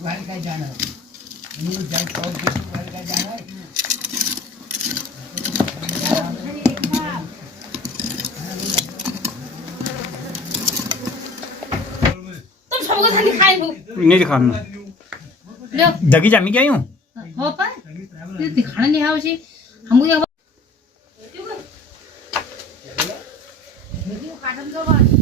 बाहेर काय जाणार मी बाहेर काय जाणार तुम सबको थाली खाए हो नहीं खाना लो दगी जामी क्या यूं हो पर ये दिखाना नहीं है उसे हमको ये वीडियो काटन दो बात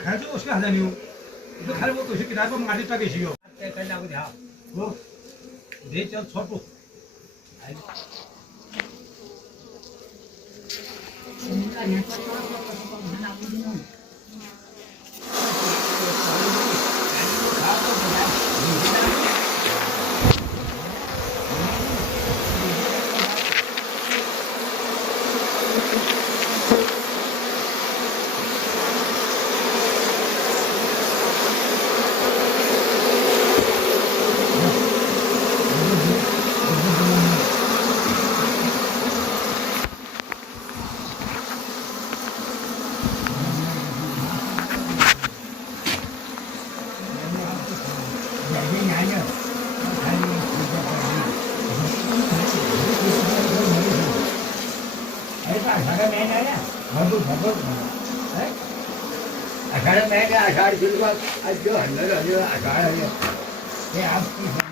खायचं उसके हजार नहीं हो तो खाली वो तो किताब पर माटी टाके छियो क्या करना आगे हाँ वो दे चल छोटू अखाड़ा में अखाड़ शुरू आज जो हल्ला अखाड़ा है ये आपकी